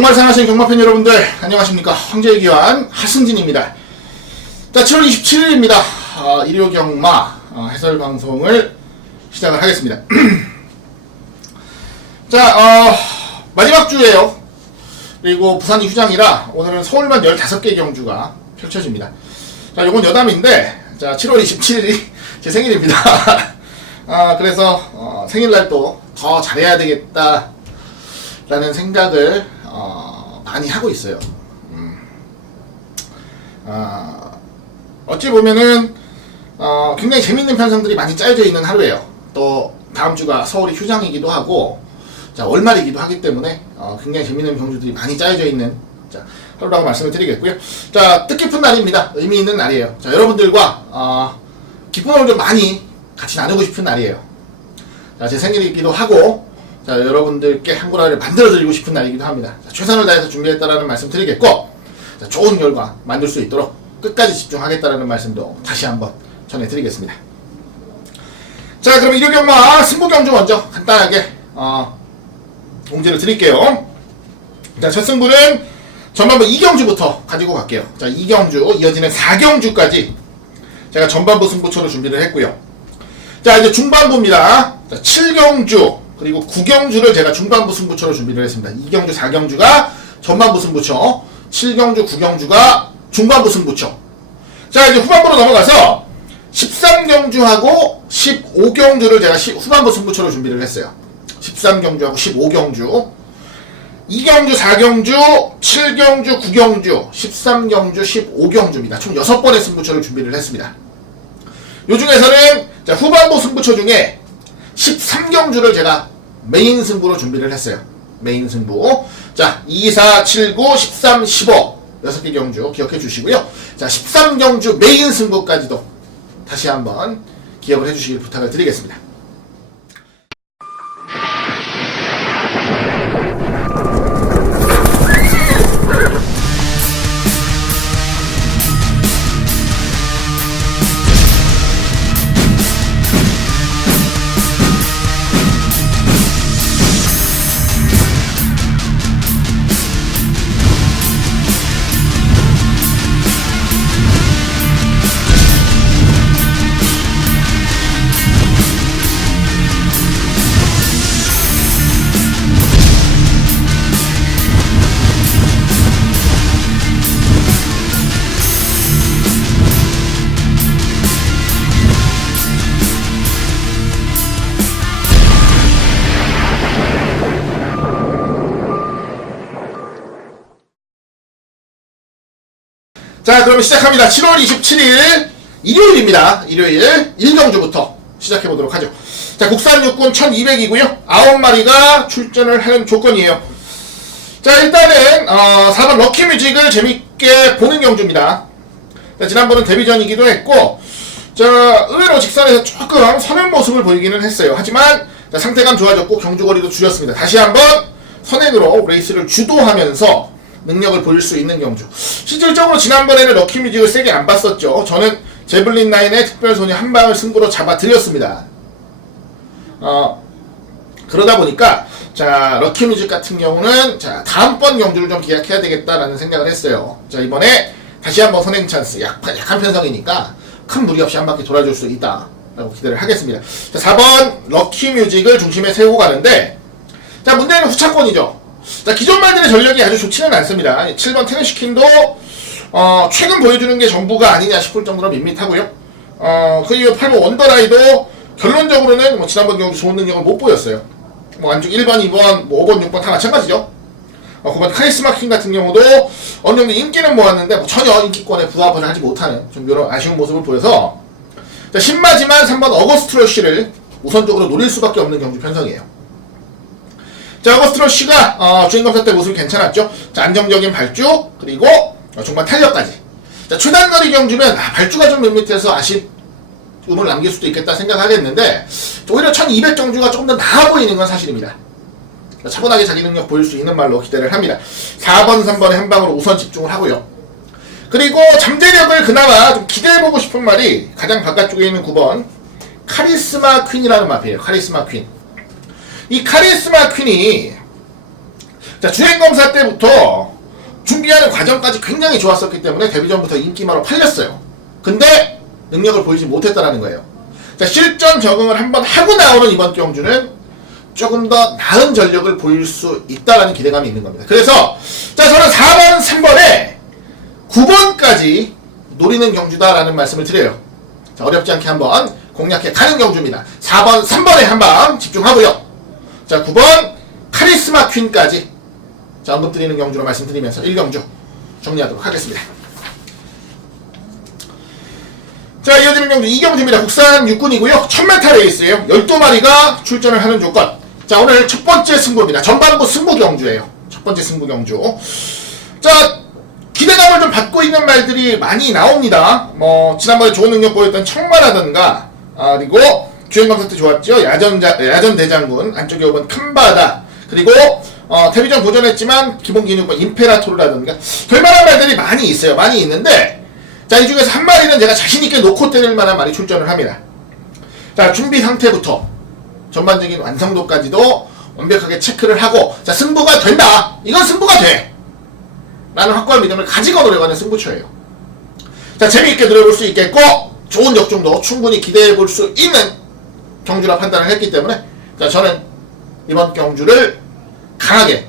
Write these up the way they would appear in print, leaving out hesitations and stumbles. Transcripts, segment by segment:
정말 사랑하시는 경마팬 여러분들 안녕하십니까. 황제의 기환 하승진입니다. 자, 7월 27일입니다. 일요 경마 해설 방송을 시작을 하겠습니다. 자, 마지막 주예요. 그리고 부산이 휴장이라 오늘은 서울만 15개 경주가 펼쳐집니다. 자, 요건 여담인데, 자, 7월 27일이 제 생일입니다. 그래서 생일날 또 더 잘해야 되겠다 라는 생각을 많이 하고 있어요. 어찌 보면은 굉장히 재밌는 편성들이 많이 짜여져 있는 하루예요. 또 다음 주가 서울이 휴장이기도 하고, 자, 월말이기도 하기 때문에 굉장히 재밌는 경주들이 많이 짜여져 있는, 자, 하루라고 말씀을 드리겠고요. 자, 뜻깊은 날입니다. 의미 있는 날이에요. 자, 여러분들과 기쁨을 좀 많이 같이 나누고 싶은 날이에요. 자, 제 생일이기도 하고, 자, 여러분들께 한국어를 만들어드리고 싶은 날이기도 합니다. 자, 최선을 다해서 준비했다라는 말씀 드리겠고, 자, 좋은 결과 만들 수 있도록 끝까지 집중하겠다라는 말씀도 다시 한번 전해드리겠습니다. 자, 그럼 일요 경마 승부 경주 먼저 간단하게 공지를 드릴게요. 자, 첫 승부는 전반부 2경주부터 가지고 갈게요. 자, 2경주 이어지는 4경주까지 제가 전반부 승부처로 준비를 했고요. 자, 이제 중반부입니다. 자, 7경주 그리고 9경주를 제가 중반부 승부처로 준비를 했습니다. 2경주 4경주가 전반부 승부처, 7경주 9경주가 중반부 승부처. 자, 이제 후반부로 넘어가서 13경주하고 15경주를 제가 후반부 승부처로 준비를 했어요. 13경주하고 15경주, 2경주 4경주 7경주 9경주 13경주 15경주입니다. 총 6번의 승부처를 준비를 했습니다. 요 중에서는 자, 후반부 승부처 중에 13경주를 제가 메인 승부로 준비를 했어요. 메인 승부. 자, 2, 4, 7, 9, 13, 15 6개 경주 기억해 주시고요. 자, 13경주 메인 승부까지도 다시 한번 기억을 해 주시길 부탁을 드리겠습니다. 자, 그럼 시작합니다. 7월 27일 일요일입니다. 일요일 1경주부터 시작해보도록 하죠. 자, 국산 육군 1200이고요. 9마리가 출전을 하는 조건이에요. 자, 일단은 4번 럭키뮤직을 재밌게 보는 경주입니다. 자, 지난번은 데뷔전이기도 했고, 자, 의외로 직선에서 조금 선행 모습을 보이기는 했어요. 하지만 자, 상태감 좋아졌고 경주거리도 줄였습니다. 다시 한번 선행으로 레이스를 주도하면서 능력을 보일 수 있는 경주. 실질적으로 지난번에는 럭키뮤직을 세게 안 봤었죠. 저는 제블린 라인의 특별손이 한 방을 승부로 잡아드렸습니다. 그러다 보니까 자, 럭키뮤직 같은 경우는 자, 다음번 경주를 좀 기약해야 되겠다라는 생각을 했어요. 자, 이번에 다시 한번 선행 찬스, 약한 편성이니까 큰 무리 없이 한 바퀴 돌아줄 수 있다 라고 기대를 하겠습니다. 자, 4번 럭키뮤직을 중심에 세우고 가는데, 자, 문제는 후차권이죠. 자, 기존 말들의 전력이 아주 좋지는 않습니다. 7번 테네시킨도 최근 보여주는 게 전부가 아니냐 싶을 정도로 밋밋하고요. 그 이후 8번 원더라이도 결론적으로는 뭐 지난번 경주 좋은 능력을 못 보였어요. 뭐 안쪽 1번, 2번, 뭐 5번, 6번 다 마찬가지죠. 9번 카리스마 퀸 같은 경우도 어느 정도 인기는 모았는데 뭐 전혀 인기권에 부합을 하지 못하는 좀 이런 아쉬운 모습을 보여서, 자, 신마지만 3번 어거스트 러쉬를 우선적으로 노릴 수밖에 없는 경주 편성이에요. 자, 어거스트 러쉬가 주행검사 때 모습이 괜찮았죠. 자, 안정적인 발주 그리고 중반 탄력까지. 자, 최단거리 경주면 발주가 좀 밋밋해서 아쉬움을 남길 수도 있겠다 생각하겠는데, 오히려 1200 경주가 조금 더 나아 보이는 건 사실입니다. 자, 차분하게 자기 능력 보일 수 있는 말로 기대를 합니다. 4번, 3번에 한 방으로 우선 집중을 하고요. 그리고 잠재력을 그나마 좀 기대해보고 싶은 말이 가장 바깥쪽에 있는 9번 카리스마 퀸이라는 마피예요. 카리스마 퀸. 이 카리스마 퀸이 자, 주행검사 때부터 준비하는 과정까지 굉장히 좋았었기 때문에 데뷔전부터 인기마로 팔렸어요. 근데 능력을 보이지 못했다라는 거예요. 자, 실전 적응을 한번 하고 나오는 이번 경주는 조금 더 나은 전력을 보일 수 있다라는 기대감이 있는 겁니다. 그래서 자, 저는 4번, 3번에 9번까지 노리는 경주다라는 말씀을 드려요. 자, 어렵지 않게 한번 공략해 가는 경주입니다. 4번, 3번에 한번 집중하고요. 자, 9번 카리스마 퀸까지 자, 언급드리는 경주로 말씀드리면서 1경주 정리하도록 하겠습니다. 자, 이어지는 경주 2경주입니다. 국산 육군이고요. 1000m 레이스예요. 12마리가 출전을 하는 조건. 자, 오늘 첫 번째 승부입니다. 전반부 승부 경주예요. 첫 번째 승부 경주. 자, 기대감을 좀 받고 있는 말들이 많이 나옵니다. 지난번에 좋은 능력 보였던 청마라든가, 그리고 주행검사 때 좋았죠. 야전 대장군, 안쪽에 오면 큰바다, 그리고 데뷔전 도전했지만 기본 기능권 임페라토르라든가 별만한 말들이 많이 있어요. 많이 있는데, 자, 이 중에서 한 마리는 제가 자신있게 놓고 때릴 만한 말이 출전을 합니다. 자, 준비 상태부터 전반적인 완성도까지도 완벽하게 체크를 하고, 자, 승부가 된다. 이건 승부가 돼. 라는 확고한 믿음을 가지고 노려가는 승부처예요. 자, 재미있게 노려볼 수 있겠고, 좋은 역종도 충분히 기대해볼 수 있는 경주라 판단을 했기 때문에, 자, 저는 이번 경주를 강하게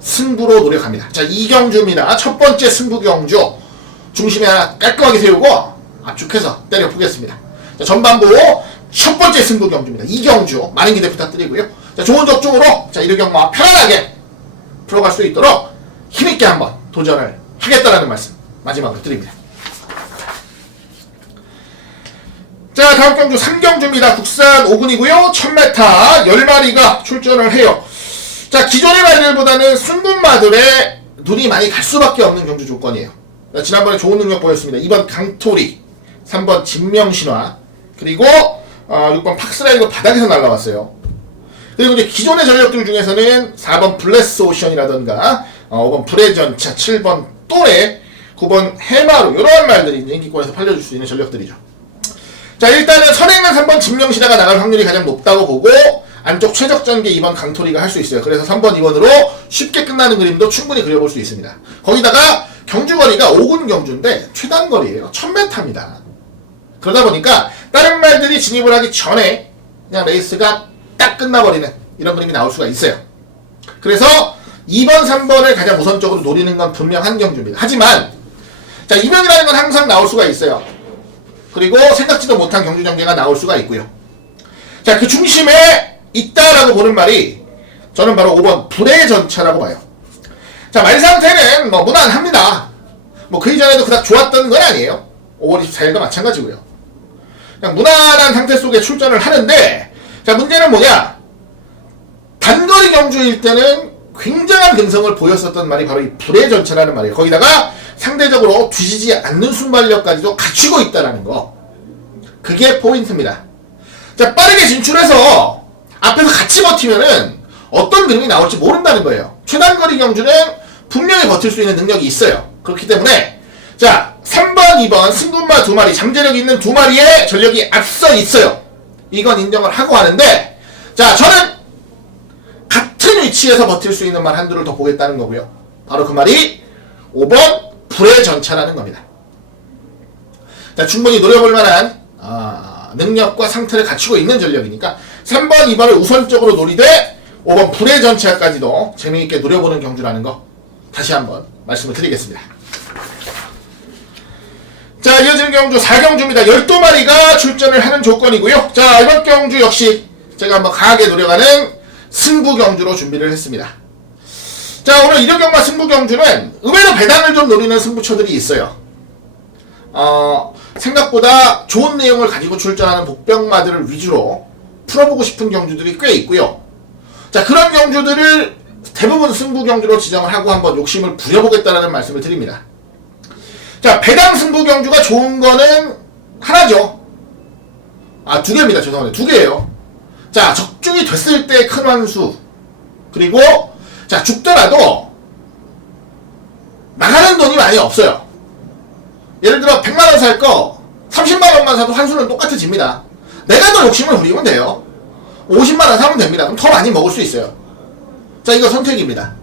승부로 노력합니다. 자, 2경주입니다. 첫 번째 승부 경주. 중심에 하나 깔끔하게 세우고 압축해서 때려 보겠습니다. 자, 전반부 첫 번째 승부 경주입니다. 2경주 많은 기대 부탁드리고요. 자, 좋은 적중으로 자, 1경마 편안하게 풀어갈 수 있도록 힘있게 한번 도전을 하겠다라는 말씀 마지막으로 드립니다. 자, 다음 경주 3경주입니다. 국산 5군이고요. 1000m 10마리가 출전을 해요. 자, 기존의 말들보다는 순군마들의 눈이 많이 갈 수밖에 없는 경주 조건이에요. 자, 지난번에 좋은 능력 보였습니다. 2번 강토리, 3번 진명신화, 그리고 6번 팍스라이거 바닥에서 날라왔어요. 그리고 이제 기존의 전력들 중에서는 4번 블레스 오션이라던가 5번 브레전차, 7번 또레, 9번 해마루 이런 말들이 이제 인기권에서 팔려줄 수 있는 전력들이죠. 자, 일단은 선행은 3번 진명신화가 나갈 확률이 가장 높다고 보고 안쪽 최적전개 2번 강토리가 할 수 있어요. 그래서 3번, 2번으로 쉽게 끝나는 그림도 충분히 그려볼 수 있습니다. 거기다가 경주거리가 5군 경주인데 최단거리예요. 1000m입니다. 그러다 보니까 다른 말들이 진입을 하기 전에 그냥 레이스가 딱 끝나버리는 이런 그림이 나올 수가 있어요. 그래서 2번, 3번을 가장 우선적으로 노리는 건 분명한 경주입니다. 하지만 자, 이변이라는 건 항상 나올 수가 있어요. 그리고 생각지도 못한 경주 전개가 나올 수가 있고요. 자, 그 중심에 있다라고 보는 말이 저는 바로 5번 불의 전차라고 봐요. 자, 말 상태는 무난합니다. 그 이전에도 그닥 좋았던 건 아니에요. 5월 24일도 마찬가지고요. 그냥 무난한 상태 속에 출전을 하는데, 자, 문제는 뭐냐? 단거리 경주일 때는 굉장한 근성을 보였었던 말이 바로 이 불의 전차라는 말이에요. 거기다가 상대적으로 뒤지지 않는 순발력까지도 갖추고 있다는 거. 그게 포인트입니다. 자, 빠르게 진출해서 앞에서 같이 버티면은 어떤 그림이 나올지 모른다는 거예요. 최단거리 경주는 분명히 버틸 수 있는 능력이 있어요. 그렇기 때문에 자, 3번, 2번 승군마 2마리, 잠재력 있는 2마리의 전력이 앞서 있어요. 이건 인정을 하고 하는데, 자, 저는 같은 위치에서 버틸 수 있는 말 한두를 더 보겠다는 거고요. 바로 그 말이 5번 불의 전차라는 겁니다. 자, 충분히 노려볼 만한 능력과 상태를 갖추고 있는 전력이니까 3번, 2번을 우선적으로 노리되 5번 불의 전차까지도 재미있게 노려보는 경주라는 거 다시 한번 말씀을 드리겠습니다. 자, 이어지는 경주 4경주입니다. 12마리가 출전을 하는 조건이고요. 자, 이번 경주 역시 제가 한번 강하게 노려가는 승부 경주로 준비를 했습니다. 자, 오늘 1경마 승부 경주는 의외로 배당을 좀 노리는 승부처들이 있어요. 생각보다 좋은 내용을 가지고 출전하는 복병마들을 위주로 풀어보고 싶은 경주들이 꽤 있고요. 자, 그런 경주들을 대부분 승부 경주로 지정을 하고 한번 욕심을 부려보겠다는 말씀을 드립니다. 자, 배당 승부 경주가 좋은 거는 하나죠. 두 개입니다. 죄송합니다. 두 개예요. 자, 적중이 됐을 때 큰 환수, 그리고 자, 죽더라도 나가는 돈이 많이 없어요. 예를 들어 100만원 살 거 30만원만 사도 환수는 똑같아집니다. 내가 더 욕심을 부리면 돼요. 50만원 사면 됩니다. 그럼 더 많이 먹을 수 있어요. 자, 이거 선택입니다.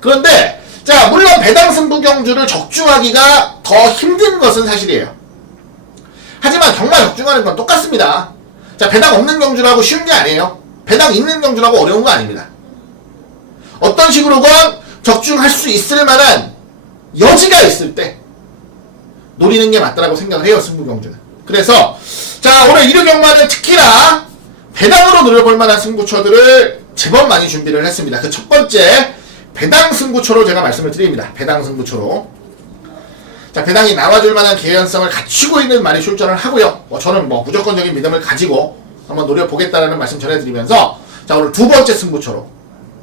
그런데 자, 물론 배당 승부 경주를 적중하기가 더 힘든 것은 사실이에요. 하지만 정말 적중하는 건 똑같습니다. 자, 배당 없는 경주라고 쉬운 게 아니에요. 배당 있는 경주라고 어려운 거 아닙니다. 어떤 식으로건 적중할 수 있을 만한 여지가 있을 때 노리는 게 맞다라고 생각을 해요, 승부 경주는. 그래서 자, 올해 1호 경마는 특히나 배당으로 노려볼 만한 승부처들을 제법 많이 준비를 했습니다. 그 첫 번째 배당 승부처로 제가 말씀을 드립니다. 배당 승부처로. 자, 배당이 나와줄 만한 개연성을 갖추고 있는 말이 출전을 하고요. 저는 무조건적인 믿음을 가지고 한번 노려보겠다라는 말씀 전해드리면서 자, 오늘 두 번째 승부처로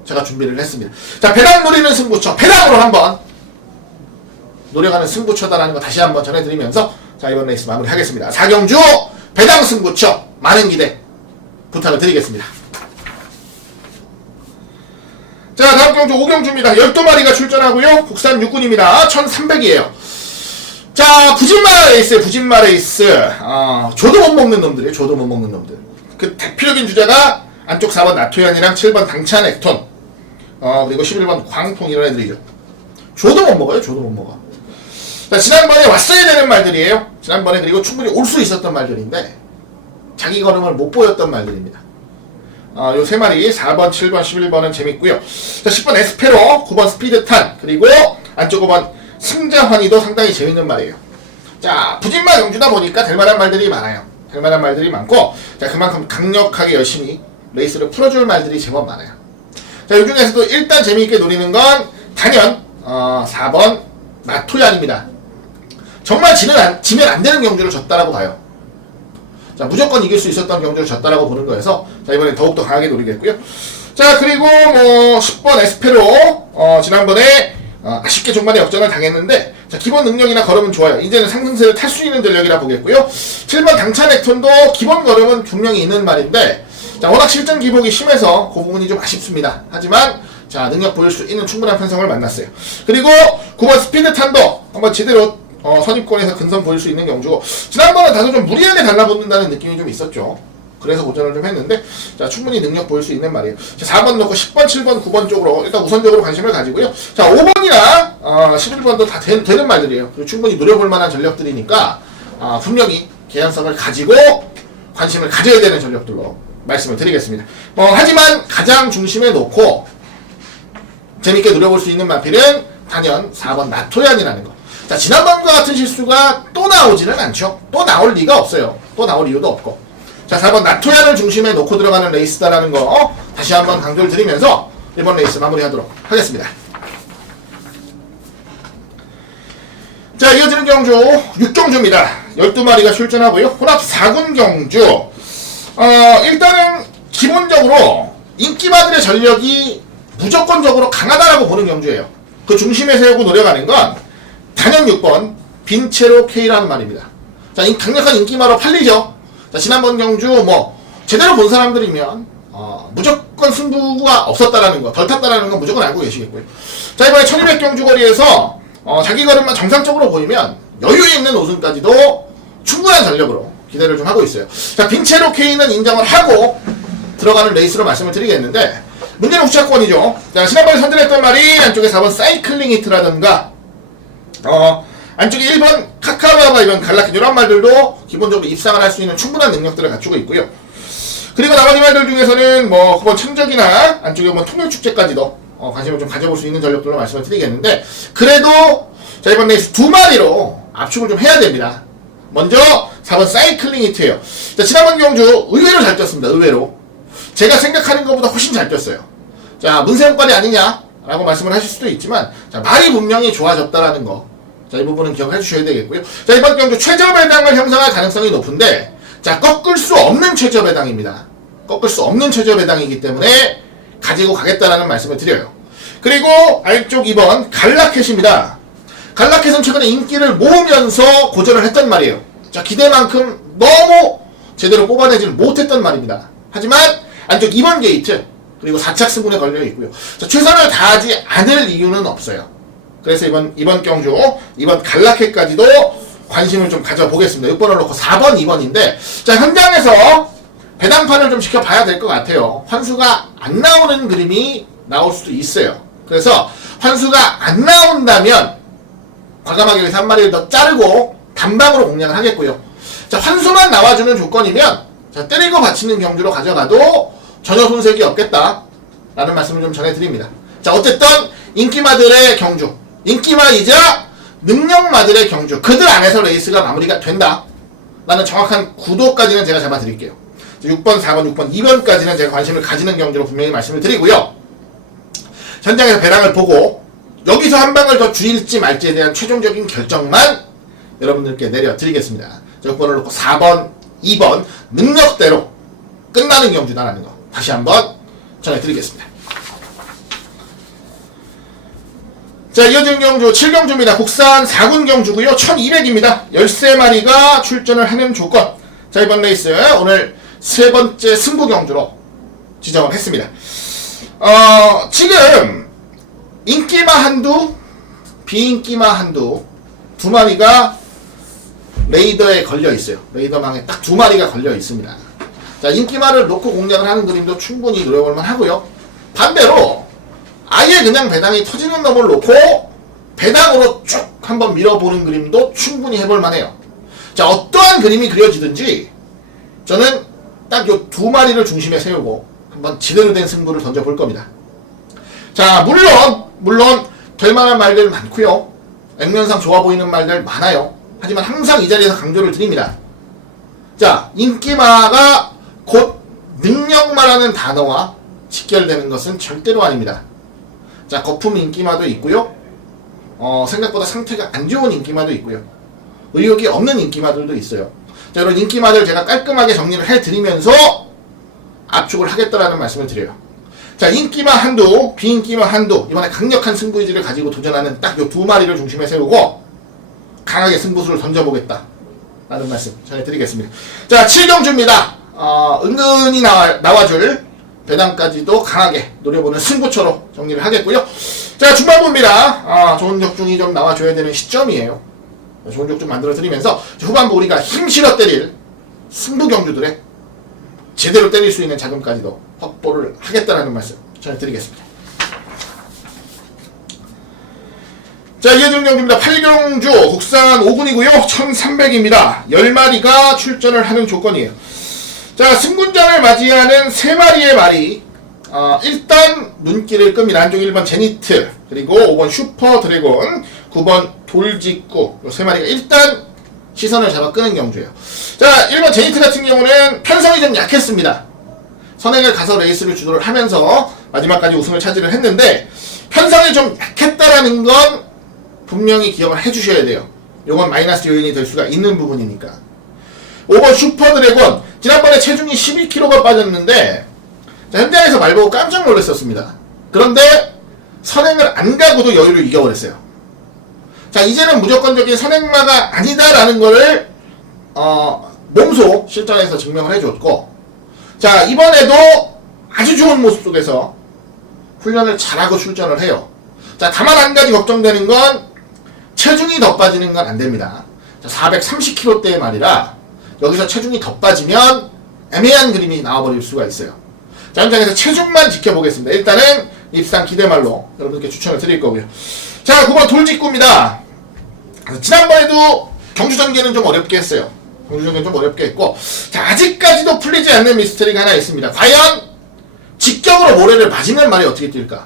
제가 준비를 했습니다. 자, 배당 노리는 승부처, 배당으로 한번 노려가는 승부처다라는 거 다시 한번 전해드리면서 자, 이번 레이스 마무리하겠습니다. 4경주 배당 승부처 많은 기대 부탁을 드리겠습니다. 자, 다음 경주 5경주입니다. 12마리가 출전하고요. 국산 6군입니다. 1300이에요. 자, 부진마 레이스에 부진마 레이스. 조도 못 먹는 놈들이에요. 조도 못 먹는 놈들. 그 대표적인 주자가 안쪽 4번 나토현이랑 7번 당찬 액톤. 그리고 11번 광통 이런 애들이죠. 조도 못 먹어요. 조도 못 먹어. 자, 지난번에 왔어야 되는 말들이에요. 지난번에 그리고 충분히 올 수 있었던 말들인데 자기 걸음을 못 보였던 말들입니다. 요 세 마리 4번, 7번, 11번은 재밌고요. 자, 10번 에스페로, 9번 스피드탄, 그리고 안쪽 5번 승자환희도 상당히 재밌는 말이에요. 자, 부진마 경주다 보니까 될 만한 말들이 많아요. 될 만한 말들이 많고, 자, 그만큼 강력하게 열심히 레이스를 풀어줄 말들이 제법 많아요. 자, 요 중에서도 일단 재미있게 노리는 건 단연 4번 나토얀입니다. 정말 지면 안 되는 경주를 졌다라고 봐요. 자, 무조건 이길 수 있었던 경주를 졌다라고 보는 거여서 자, 이번에 더욱더 강하게 노리겠고요. 자, 그리고 10번 에스페로 지난번에 아쉽게 종반에 역전을 당했는데 자, 기본 능력이나 걸음은 좋아요. 이제는 상승세를 탈 수 있는 전력이라 보겠고요. 7번 당찬 액톤도 기본 걸음은 분명히 있는 말인데 자, 워낙 실전 기복이 심해서 그 부분이 좀 아쉽습니다. 하지만 자, 능력 보일 수 있는 충분한 편성을 만났어요. 그리고 9번 스피드탄도 한번 제대로 선입권에서 근선 보일 수 있는 경주고 지난번에 다소 좀 무리하게 달라붙는다는 느낌이 좀 있었죠. 그래서 고전을 좀 했는데 자, 충분히 능력 보일 수 있는 말이에요. 자, 4번 넣고 10번, 7번, 9번 쪽으로 일단 우선적으로 관심을 가지고요. 자, 5번이나 11번도 다 되는 말들이에요. 그리고 충분히 노려볼 만한 전력들이니까 분명히 개연성을 가지고 관심을 가져야 되는 전력들로 말씀을 드리겠습니다. 하지만 가장 중심에 놓고 재밌게 노려볼 수 있는 마필은 단연 4번 나토얀이라는 거. 자, 지난번과 같은 실수가 또 나오지는 않죠. 또 나올 리가 없어요. 또 나올 이유도 없고. 자, 4번 나토얀을 중심에 놓고 들어가는 레이스다라는 거 다시 한번 강조를 드리면서 이번 레이스 마무리하도록 하겠습니다. 자, 이어지는 경주 6경주입니다. 12마리가 출전하고요. 혼합 4군 경주. 일단은 기본적으로 인기마들의 전력이 무조건적으로 강하다라고 보는 경주예요. 그 중심에 세우고 노려가는 건 단연 6번 빈체로 K라는 말입니다. 자, 강력한 인기마로 팔리죠. 자, 지난번 경주 제대로 본 사람들이면 무조건 승부가 없었다라는 거, 덜 탔다라는 건 무조건 알고 계시겠고요. 자, 이번에 1200 경주 거리에서 자기 걸음만 정상적으로 보이면 여유 있는 우승까지도 충분한 전력으로 기대를 좀 하고 있어요. 자, 빈체로 K는 인정을 하고 들어가는 레이스로 말씀을 드리겠는데 문제는 후차권이죠. 자, 지난번에 선전했던 말이 안쪽에 4번 사이클링 히트라든가 안쪽에 1번 카카바바 이런 갈라킨 이런 말들도 기본적으로 입상을 할 수 있는 충분한 능력들을 갖추고 있고요. 그리고 나머지 말들 중에서는 9번 천적이나 안쪽에 통일축제까지도 관심을 좀 가져볼 수 있는 전력들로 말씀을 드리겠는데 그래도 자, 이번 레이스 두 마리로 압축을 좀 해야 됩니다. 먼저 4번 사이클링 히트예요. 자, 지난번 경주 의외로 잘 뛰었습니다. 의외로 제가 생각하는 것보다 훨씬 잘 뛰었어요. 자, 문세영빨이 아니냐 라고 말씀을 하실 수도 있지만 자, 말이 분명히 좋아졌다라는 거, 자, 이 부분은 기억해 주셔야 되겠고요. 자, 이번 경주 최저 배당을 형성할 가능성이 높은데 자, 꺾을 수 없는 최저 배당입니다. 꺾을 수 없는 최저 배당이기 때문에 가지고 가겠다라는 말씀을 드려요. 그리고 알쪽 2번 갈라켓입니다. 갈라켓은 최근에 인기를 모으면서 고전을 했단 말이에요. 자, 기대만큼 너무 제대로 뽑아내지를 못했단 말입니다. 하지만 안쪽 2번 게이트 그리고 4착 승분에 걸려 있고요. 자, 최선을 다하지 않을 이유는 없어요. 그래서 이번 경주 2번 갈라켓까지도 관심을 좀 가져보겠습니다. 6번을 놓고 4번, 2번인데 자, 현장에서 배당판을 좀 지켜봐야 될 것 같아요. 환수가 안 나오는 그림이 나올 수도 있어요. 그래서 환수가 안 나온다면 과감하게 여기서 한 마리를 더 자르고 단방으로 공략을 하겠고요. 자, 환수만 나와주는 조건이면 자, 때리고 받치는 경주로 가져가도 전혀 손색이 없겠다 라는 말씀을 좀 전해드립니다. 자, 어쨌든 인기마들의 경주, 인기마이자 능력마들의 경주, 그들 안에서 레이스가 마무리가 된다 라는 정확한 구도까지는 제가 잡아드릴게요. 6번, 4번, 6번, 2번까지는 제가 관심을 가지는 경주로 분명히 말씀을 드리고요. 현장에서 배당을 보고 여기서 한 방을 더 줄일지 말지에 대한 최종적인 결정만 여러분들께 내려드리겠습니다. 6번을 놓고 4번, 2번 능력대로 끝나는 경주다라는 거 다시 한번 전해드리겠습니다. 자, 이어지는 경주 7경주입니다. 국산 4군 경주고요. 1200입니다. 13마리가 출전을 하는 조건. 자, 이번 레이스 오늘 세 번째 승부 경주로 지정을 했습니다. 지금 인기마 한두, 비인기마 한두 두 마리가 레이더에 걸려 있어요. 레이더망에 딱 두 마리가 걸려 있습니다. 자, 인기마를 놓고 공략을 하는 그림도 충분히 노려볼만 하고요. 반대로 아예 그냥 배당이 터지는 놈을 놓고 배당으로 쭉 한번 밀어보는 그림도 충분히 해볼만 해요. 자, 어떠한 그림이 그려지든지 저는 딱 요 두 마리를 중심에 세우고 한번 제대로 된 승부를 던져볼 겁니다. 자, 물론 될만한 말들 많고요. 액면상 좋아 보이는 말들 많아요. 하지만 항상 이 자리에서 강조를 드립니다. 자, 인기마가 곧 능력마라는 단어와 직결되는 것은 절대로 아닙니다. 자, 거품 인기마도 있고요. 생각보다 상태가 안 좋은 인기마도 있고요. 의욕이 없는 인기마들도 있어요. 자, 이런 인기마들 제가 깔끔하게 정리를 해드리면서 압축을 하겠다라는 말씀을 드려요. 자, 인기마 한두, 비인기마 한두, 이번에 강력한 승부의지를 가지고 도전하는 딱 요 두 마리를 중심에 세우고 강하게 승부수를 던져보겠다 라는 말씀 전해드리겠습니다. 자, 7경주입니다. 은근히 나와줄 배당까지도 강하게 노려보는 승부처로 정리를 하겠고요. 자, 중반부입니다. 좋은 적중이 좀 나와줘야 되는 시점이에요. 좋은 적중 만들어드리면서 후반부 우리가 힘실어 때릴 승부 경주들에 제대로 때릴 수 있는 자금까지도 확보를 하겠다라는 말씀 전해드리겠습니다. 자, 이어지는 경주입니다. 8경주 국산 5군이고요. 1300입니다. 10마리가 출전을 하는 조건이에요. 자, 승군장을 맞이하는 3마리의 말이 일단 눈길을 끕니다. 안쪽 1번 제니트, 그리고 5번 슈퍼 드래곤, 9번 돌직구, 요 3마리가 일단 시선을 잡아 끄는 경주예요. 자, 1번 제니트 같은 경우는 편성이 좀 약했습니다. 선행을 가서 레이스를 주도를 하면서 마지막까지 우승을 차지를 했는데 편성이 좀 약했다라는 건 분명히 기억을 해주셔야 돼요. 요건 마이너스 요인이 될 수가 있는 부분이니까. 5번 슈퍼 드래곤, 지난번에 체중이 12kg가 빠졌는데 자, 현장에서 말 보고 깜짝 놀랐었습니다. 그런데 선행을 안 가고도 여유를 이겨버렸어요. 자, 이제는 무조건적인 선행마가 아니다라는 거를 몸소 실전에서 증명을 해줬고, 자, 이번에도 아주 좋은 모습 속에서 훈련을 잘하고 출전을 해요. 자, 다만 한 가지 걱정되는 건 체중이 더 빠지는 건 안 됩니다. 자, 430kg대의 말이라 여기서 체중이 더 빠지면 애매한 그림이 나와버릴 수가 있어요. 자, 현장에서 체중만 지켜보겠습니다. 일단은 입상 기대말로 여러분께 추천을 드릴 거고요. 자, 9번 돌직구입니다. 지난번에도 경주 전개는 좀 어렵게 했어요. 경주 전개는 좀 어렵게 했고, 자, 아직까지도 풀리지 않는 미스터리가 하나 있습니다. 과연 직격으로 모래를 맞으면 말이 어떻게 뛸까?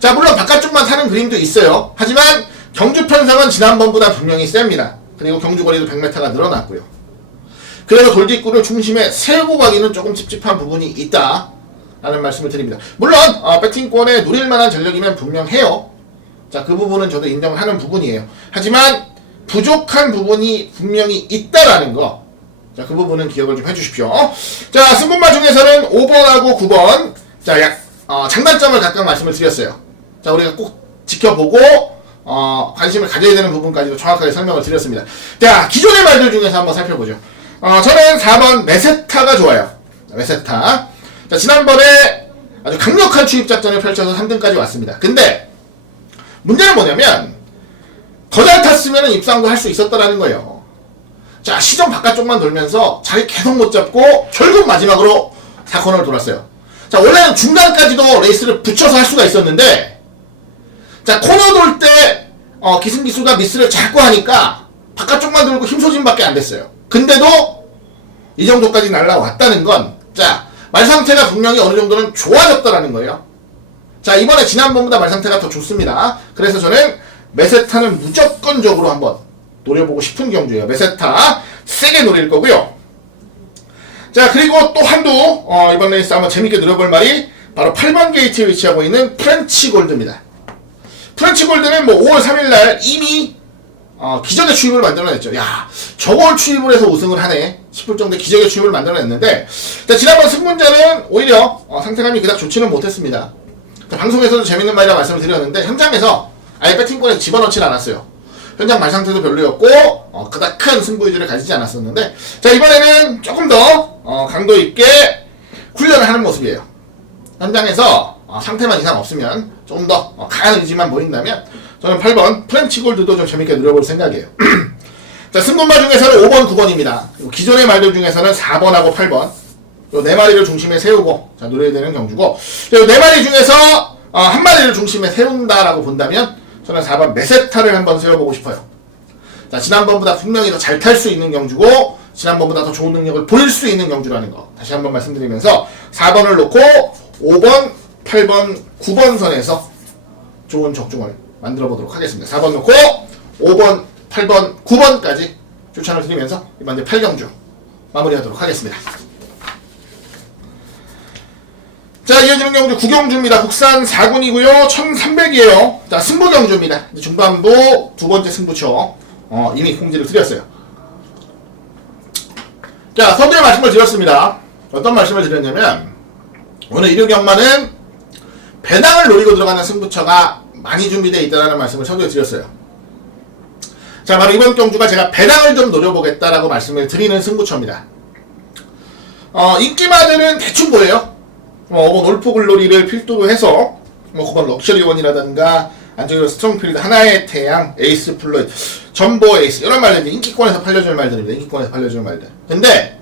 자, 물론 바깥쪽만 타는 그림도 있어요. 하지만 경주 편성은 지난번보다 분명히 셉니다. 그리고 경주 거리도 100m가 늘어났고요. 그래서 돌직구를 중심에 세우고 가기는 조금 찝찝한 부분이 있다 라는 말씀을 드립니다. 물론 배팅권에 누릴 만한 전력이면 분명해요. 자, 그 부분은 저도 인정을 하는 부분이에요. 하지만 부족한 부분이 분명히 있다라는 거, 자, 그 부분은 기억을 좀 해주십시오. 자, 승분마 중에서는 5번하고 9번, 자, 장단점을 각각 말씀을 드렸어요. 자, 우리가 꼭 지켜보고 관심을 가져야 되는 부분까지도 정확하게 설명을 드렸습니다. 자, 기존의 말들 중에서 한번 살펴보죠. 저는 4번 메세타가 좋아요. 메세타. 자, 지난번에 아주 강력한 추입 작전을 펼쳐서 3등까지 왔습니다. 근데 문제는 뭐냐면 더 잘 탔으면 입상도 할 수 있었다라는 거예요. 자, 시정 바깥쪽만 돌면서 자리 계속 못 잡고 결국 마지막으로 4코너를 돌았어요. 자, 원래는 중간까지도 레이스를 붙여서 할 수가 있었는데 자, 코너 돌 때 기승기수가 미스를 자꾸 하니까 바깥쪽만 들고 힘소진밖에 안 됐어요. 근데도 이 정도까지 날라왔다는 건, 자, 말 상태가 분명히 어느 정도는 좋아졌다라는 거예요. 자, 이번에 지난번보다 말 상태가 더 좋습니다. 그래서 저는 메세타는 무조건적으로 한번 노려보고 싶은 경주예요. 메세타 세게 노릴 거고요. 자, 그리고 또 한두 이번 레이스 한번 재밌게 노려볼 말이 바로 8번 게이트에 위치하고 있는 프렌치 골드입니다. 프렌치 골드는 뭐 5월 3일날 이미 기적의 추입을 만들어냈죠. 야, 저걸 추입을 해서 우승을 하네 싶을 정도의 기적의 추입을 만들어냈는데, 자, 지난번 승분자는 오히려 상태감이 그닥 좋지는 못했습니다. 방송에서도 재밌는 말이라 말씀을 드렸는데 현장에서 아예 배팅권에 집어넣질 않았어요. 현장 말 상태도 별로였고 그닥 큰 승부 의지를 가지지 않았었는데, 자, 이번에는 조금 더 강도 있게 훈련을 하는 모습이에요. 현장에서 상태만 이상 없으면 조금 더 강한 의지만 보인다면 저는 8번 프렌치 골드도 좀 재밌게 노려볼 생각이에요. 자, 승분마 중에서는 5번, 9번입니다. 기존의 말들 중에서는 4번하고 8번 요 네 마리를 중심에 세우고 자, 노려야 되는 경주고, 요 네 마리 중에서 한 마리를 중심에 세운다라고 본다면 저는 4번 메세타를 한번 세워보고 싶어요. 자, 지난번보다 분명히 더 잘 탈 수 있는 경주고 지난번보다 더 좋은 능력을 보일 수 있는 경주라는 거 다시 한번 말씀드리면서 4번을 놓고 5번, 8번, 9번 선에서 좋은 적중을 만들어 보도록 하겠습니다. 4번 놓고 5번, 8번, 9번까지 추천을 드리면서 이번 이제 8경주 마무리하도록 하겠습니다. 자, 이어지는 경주 9경주입니다. 국산 4군이고요. 1300이에요. 자, 승부경주입니다. 중반부 두 번째 승부처 이미 공지를 드렸어요. 자, 선두에 말씀을 드렸습니다. 어떤 말씀을 드렸냐면 오늘 일요경마는 배당을 노리고 들어가는 승부처가 많이 준비되어 있다는 말씀을 선두에 드렸어요. 자, 바로 이번 경주가 제가 배당을 좀 노려보겠다라고 말씀을 드리는 승부처입니다. 인기마들은 대충 보여요. 5번 올포글로리를 필두로 해서 9번 럭셔리원이라든가 안쪽으로 스트롱필드, 하나의 태양, 에이스 플로이드, 전보 에이스 이런 말들 인기권에서 팔려줄 말들입니다. 인기권에서 팔려줄 말들. 근데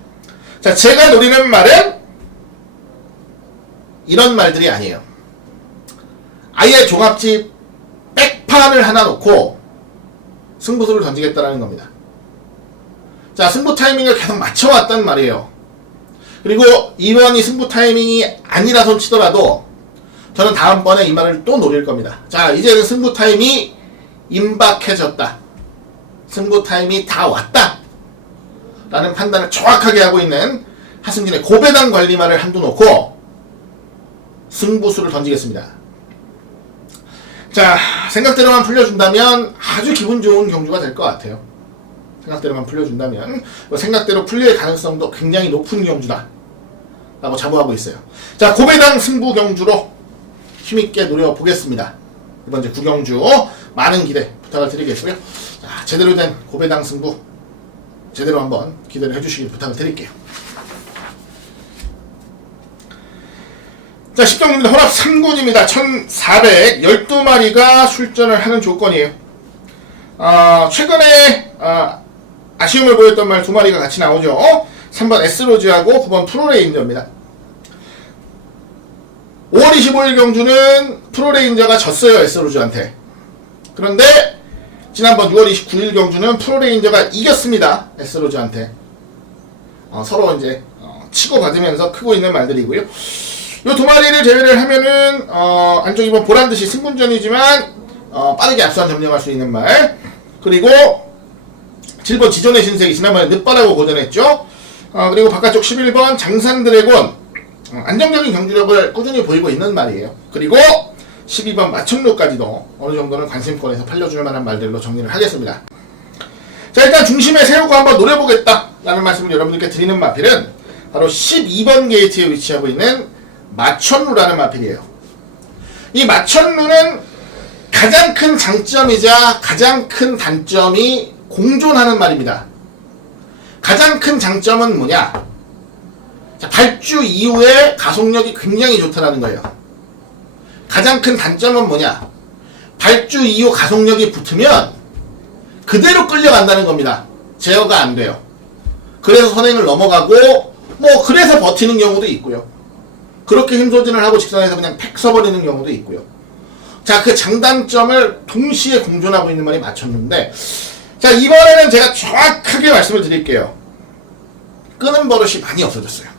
자, 제가 노리는 말은 이런 말들이 아니에요. 아예 종합집 백판을 하나 놓고 승부수를 던지겠다라는 겁니다. 자, 승부 타이밍을 계속 맞춰왔단 말이에요. 그리고 이번이 승부 타이밍이 아니라손 치더라도 저는 다음번에 이 말을 또 노릴 겁니다. 자, 이제는 승부 타임이 임박해졌다. 승부 타임이 다 왔다. 라는 판단을 정확하게 하고 있는 하승진의 고배당 관리말을 한두 놓고 승부수를 던지겠습니다. 자, 생각대로만 풀려준다면 아주 기분 좋은 경주가 될 것 같아요. 생각대로만 풀려준다면 생각대로 풀릴 가능성도 굉장히 높은 경주다 라고 자부하고 있어요. 자, 고배당 승부 경주로 힘있게 노려보겠습니다. 이번 이제 9경주 많은 기대 부탁을 드리겠고요. 자, 제대로 된 고배당 승부 제대로 한번 기대를 해주시길 부탁을 드릴게요. 자, 10경주입니다. 혼합 3군입니다. 1400 12마리가 출전을 하는 조건이에요. 최근에 아쉬움을 보였던 말 2마리가 같이 나오죠. 3번 S로즈하고 9번 프로레인저입니다. 5월 25일 경주는 프로레인저가 졌어요. S로즈한테. 그런데 지난번 6월 29일 경주는 프로레인저가 이겼습니다. S로즈한테. 서로 이제 치고받으면서 크고 있는 말들이고요. 요 2마리를 제외를 하면은 안쪽 이번 보란듯이 승분전이지만 빠르게 앞선 점령할 수 있는 말, 그리고 7번 지존의 신세기 지난번에 늦바라고 고전했죠. 그리고 바깥쪽 11번 장산드래곤 안정적인 경주력을 꾸준히 보이고 있는 말이에요. 그리고 12번 마천루까지도 어느 정도는 관심권에서 팔려줄 만한 말들로 정리를 하겠습니다. 자, 일단 중심에 세우고 한번 노려보겠다 라는 말씀을 여러분들께 드리는 마필은 바로 12번 게이트에 위치하고 있는 마천루라는 마필이에요. 이 마천루는 가장 큰 장점이자 가장 큰 단점이 공존하는 말입니다. 가장 큰 장점은 뭐냐? 자, 발주 이후에 가속력이 굉장히 좋다라는 거예요. 가장 큰 단점은 뭐냐? 발주 이후 가속력이 붙으면 그대로 끌려간다는 겁니다. 제어가 안 돼요. 그래서 선행을 넘어가고 그래서 버티는 경우도 있고요. 그렇게 힘소진을 하고 직선에서 그냥 팩 서버리는 경우도 있고요. 자, 그 장단점을 동시에 공존하고 있는 말이 맞췄는데, 자, 이번에는 제가 정확하게 말씀을 드릴게요. 끄는 버릇이 많이 없어졌어요.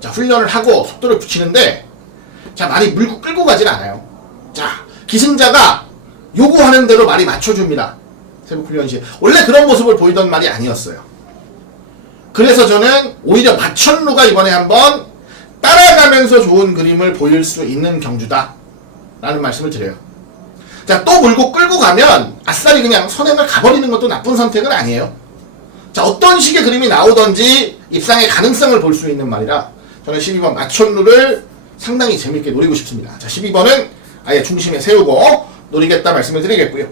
자, 훈련을 하고 속도를 붙이는데, 자, 많이 물고 끌고 가진 않아요. 자, 기승자가 요구하는 대로 말이 맞춰줍니다. 새벽훈련 시에. 원래 그런 모습을 보이던 말이 아니었어요. 그래서 저는 오히려 마천루가 이번에 한번 따라가면서 좋은 그림을 보일 수 있는 경주다 라는 말씀을 드려요. 자, 또 물고 끌고 가면 아싸리 그냥 선행을 가버리는 것도 나쁜 선택은 아니에요. 자, 어떤 식의 그림이 나오던지 입상의 가능성을 볼 수 있는 말이라 저는 12번 마천루를 상당히 재밌게 노리고 싶습니다. 자, 12번은 아예 중심에 세우고 노리겠다 말씀을 드리겠고요.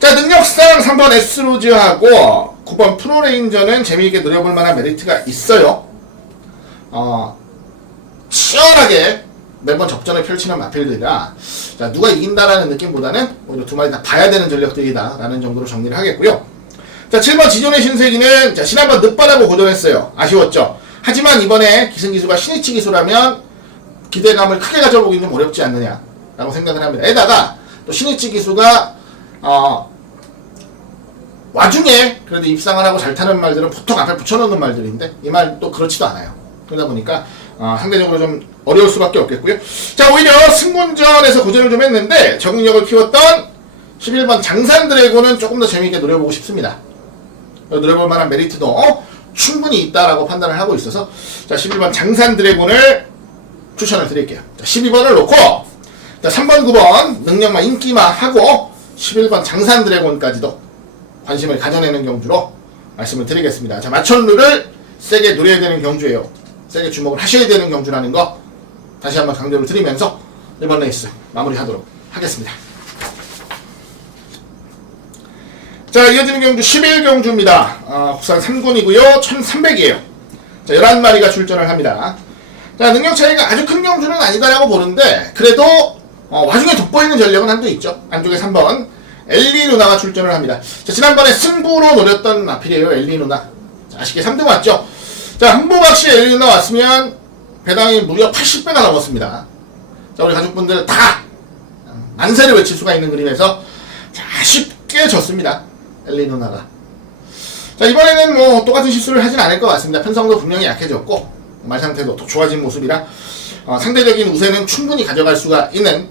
자, 능력상 3번 S로즈하고 9번 프로레인저는 재미있게 노려볼 만한 메리트가 있어요. 치열하게 매번 접전을 펼치는 마필들이라, 자, 누가 이긴다라는 느낌보다는 오히려 두 마리 다 봐야 되는 전력들이다 라는 정도로 정리를 하겠고요. 자, 7번 지존의 신세기는, 자, 지난번 늦바라고 고전했어요. 아쉬웠죠. 하지만 이번에 기승기수가 신이치 기수라면 기대감을 크게 가져보기는 좀 어렵지 않느냐 라고 생각을 합니다. 에다가 또 신이치 기수가 와중에 그래도 입상을 하고 잘 타는 말들은 보통 앞에 붙여놓는 말들인데 이 말도 그렇지도 않아요. 그러다 보니까 상대적으로 좀 어려울 수밖에 없겠고요. 자, 오히려 승군전에서 고전을 좀 했는데 적응력을 키웠던 11번 장산 드래곤은 조금 더 재미있게 노려보고 싶습니다. 노려볼 만한 메리트도 충분히 있다라고 판단을 하고 있어서, 자, 11번 장산 드래곤을 추천을 드릴게요. 자, 12번을 놓고, 자, 3번 9번 능력만 인기만 하고 11번 장산 드래곤까지도 관심을 가져내는 경주로 말씀을 드리겠습니다. 자, 마천루를 세게 노려야 되는 경주예요. 세게 주목을 하셔야 되는 경주라는 거 다시 한번 강조를 드리면서 이번 레이스 마무리하도록 하겠습니다. 자, 이어지는 경주 11경주입니다. 국산 3군이고요. 1300이에요. 자, 11마리가 출전을 합니다. 자, 능력 차이가 아주 큰 경주는 아니다라고 보는데 그래도 와중에 돋보이는 전력은 한도 있죠. 안쪽에 3번 엘리 누나가 출전을 합니다. 자, 지난번에 승부로 노렸던 마필이에요. 엘리 누나. 자, 아쉽게 3등 왔죠. 자, 흥보박씨 엘리 누나 왔으면 배당이 무려 80배가 넘었습니다. 자, 우리 가족분들 다 만세를 외칠 수가 있는 그림에서 자, 아쉽게 졌습니다. 엘리 누나가. 자, 이번에는 뭐 똑같은 실수를 하진 않을 것 같습니다. 편성도 분명히 약해졌고 말 상태도 더 좋아진 모습이라 상대적인 우세는 충분히 가져갈 수가 있는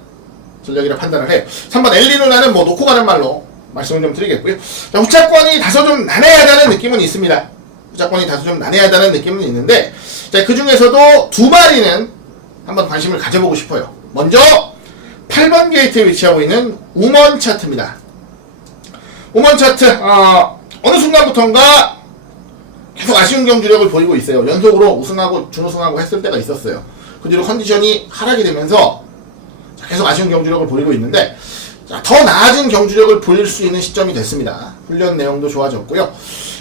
전력이라 판단을 해요. 3번 엘리 누나는 뭐 놓고 가는 말로 말씀을 좀 드리겠고요. 자, 후차권이 다소 좀 난해하다는 느낌은 있습니다. 후차권이 다소 좀 난해하다는 느낌은 있는데, 자, 그 중에서도 두 마리는 한번 관심을 가져보고 싶어요. 먼저 8번 게이트에 위치하고 있는 우먼 차트입니다. 우먼 차트 어느 순간부터인가 계속 아쉬운 경주력을 보이고 있어요. 연속으로 우승하고 준우승하고 했을 때가 있었어요. 그 뒤로 컨디션이 하락이 되면서 계속 아쉬운 경주력을 보이고 있는데, 자, 더 나아진 경주력을 보일 수 있는 시점이 됐습니다. 훈련 내용도 좋아졌고요.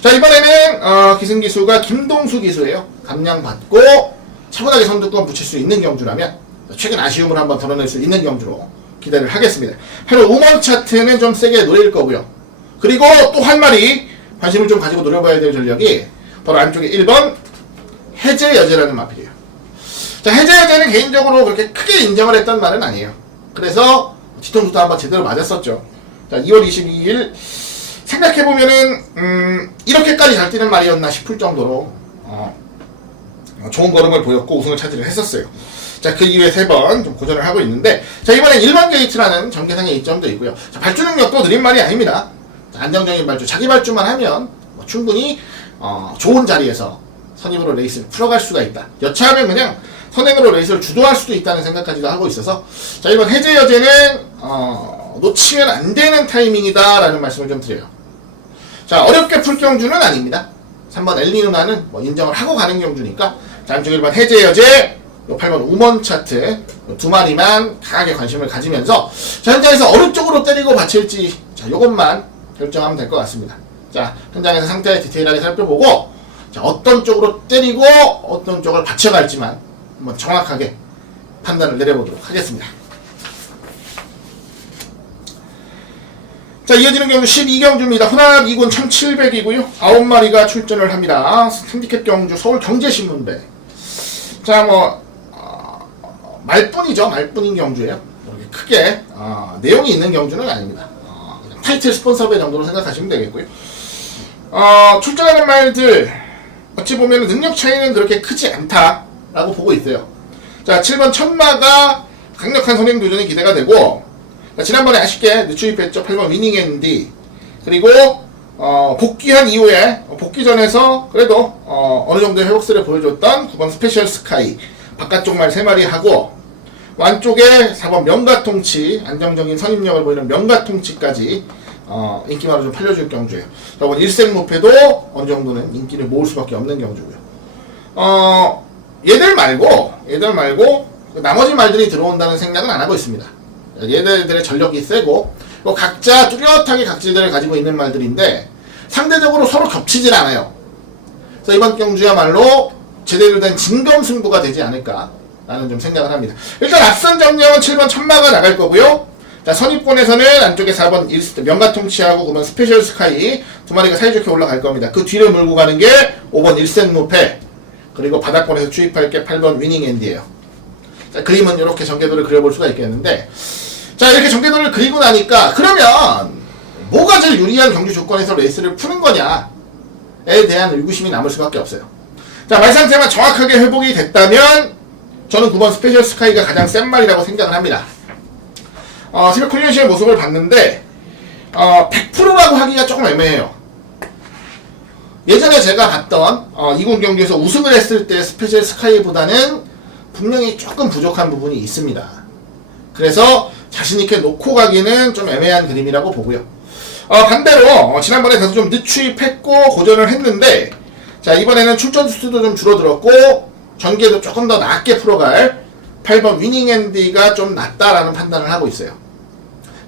자, 이번에는 기승기수가 김동수 기수예요. 감량받고 차분하게 선두권 붙일 수 있는 경주라면 최근 아쉬움을 한번 덜어낼 수 있는 경주로 기대를 하겠습니다. 바로 우먼 차트는 좀 세게 노릴 거고요. 그리고 또 한 마리 관심을 좀 가지고 노려봐야 될 전력이 바로 안쪽에 1번 해제여제라는 마필이에요. 자, 해제여제는 개인적으로 그렇게 크게 인정을 했던 말은 아니에요. 그래서 뒤통수도 한번 제대로 맞았었죠. 자, 2월 22일 생각해보면은 이렇게까지 잘 뛰는 말이었나 싶을 정도로 좋은 걸음을 보였고 우승을 차지를 했었어요. 자, 그 이후에 3번 좀 고전을 하고 있는데, 자, 이번엔 1번 게이트라는 전개상의 이점도 있고요. 자, 발주 능력도 느린 말이 아닙니다. 자, 안정적인 발주, 자기 발주만 하면 뭐 충분히 좋은 자리에서 선임으로 레이스를 풀어갈 수가 있다. 여차하면 그냥 선행으로 레이스를 주도할 수도 있다는 생각까지도 하고 있어서, 자, 이번 해제여제는 놓치면 안 되는 타이밍이다 라는 말씀을 좀 드려요. 자, 어렵게 풀 경주는 아닙니다. 3번 엘리 누나는 뭐 인정을 하고 가는 경주니까, 자, 안쪽 1번 해제여제, 8번 우먼 차트 두 마리만 강하게 관심을 가지면서, 자, 현장에서 어느 쪽으로 때리고 받칠지, 자, 요것만 결정하면 될 것 같습니다. 자, 현장에서 상태 디테일하게 살펴보고, 자, 어떤 쪽으로 때리고 어떤 쪽을 받쳐갈지만 한번 정확하게 판단을 내려보도록 하겠습니다. 자, 이어지는 경주 12경주입니다. 혼합 2군 1700이고요. 9마리가 출전을 합니다. 핸디캡 경주 서울 경제신문배. 자, 뭐 말뿐이죠. 말뿐인 경주예요. 크게 내용이 있는 경주는 아닙니다. 그냥 타이틀 스폰서배 정도로 생각하시면 되겠고요. 출전하는 말들 어찌 보면 능력 차이는 그렇게 크지 않다라고 보고 있어요. 자, 7번 천마가 강력한 선행 도전이 기대가 되고, 자, 지난번에 아쉽게 늦추입했죠. 8번 위닝 앤디. 그리고 복귀한 이후에 복귀전에서 그래도 어느 정도의 회복세를 보여줬던 9번 스페셜 스카이 바깥쪽 말 3마리 하고, 완쪽에 4번 명가통치, 안정적인 선임력을 보이는 명가통치까지 인기마로 좀 팔려줄 경주예요. 이번 일생무패도 어느 정도는 인기를 모을 수밖에 없는 경주고요. 얘들 말고 나머지 말들이 들어온다는 생각은 안 하고 있습니다. 얘들의 전력이 세고 각자 뚜렷하게 각질들을 가지고 있는 말들인데 상대적으로 서로 겹치질 않아요. 그래서 이번 경주야말로 제대로 된 진검승부가 되지 않을까라는 좀 생각을 합니다. 일단 앞선 정령은 7번 천마가 나갈 거고요. 자, 선입권에서는 안쪽에 4번 명가통치하고 9번 스페셜 스카이 두 마리가 사이좋게 올라갈 겁니다. 그 뒤를 몰고 가는 게 5번 일생무패, 그리고 바닥권에서 추입할 게 8번 위닝 앤디예요. 자, 그림은 이렇게 전개도를 그려볼 수가 있겠는데, 자, 이렇게 전개도를 그리고 나니까 그러면 뭐가 제일 유리한 경주 조건에서 레이스를 푸는 거냐에 대한 의구심이 남을 수밖에 없어요. 자, 말 상태만 정확하게 회복이 됐다면 저는 9번 스페셜 스카이가 가장 센 말이라고 생각을 합니다. 새벽 훈련시의 모습을 봤는데 100%라고 하기가 조금 애매해요. 예전에 제가 봤던 2군 경기에서 우승을 했을 때 스페셜 스카이보다는 분명히 조금 부족한 부분이 있습니다. 그래서 자신있게 놓고 가기는 좀 애매한 그림이라고 보고요. 반대로 지난번에 다소 좀 늦추입했고 고전을 했는데, 자, 이번에는 출전 수도 좀 줄어들었고 전개도 조금 더 낮게 풀어갈 8번 위닝 앤디가 좀 낫다라는 판단을 하고 있어요.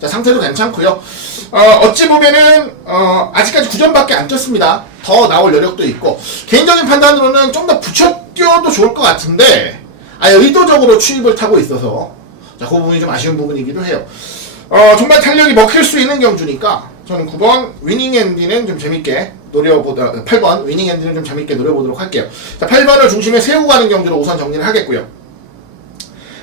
자, 상태도 괜찮고요. 어찌 보면은 아직까지 9점밖에 안 떴습니다. 더 나올 여력도 있고, 개인적인 판단으로는 좀 더 붙여 뛰어도 좋을 것 같은데 의도적으로 추입을 타고 있어서, 자, 그 부분이 좀 아쉬운 부분이기도 해요. 정말 탄력이 먹힐 수 있는 경주니까 저는 9번 위닝 앤디는 좀 재밌게 노려보다, 8번 위닝 앤디는 좀 재밌게 노려보도록 할게요. 자, 8번을 중심에 세우고 가는 경주로 우선 정리를 하겠고요.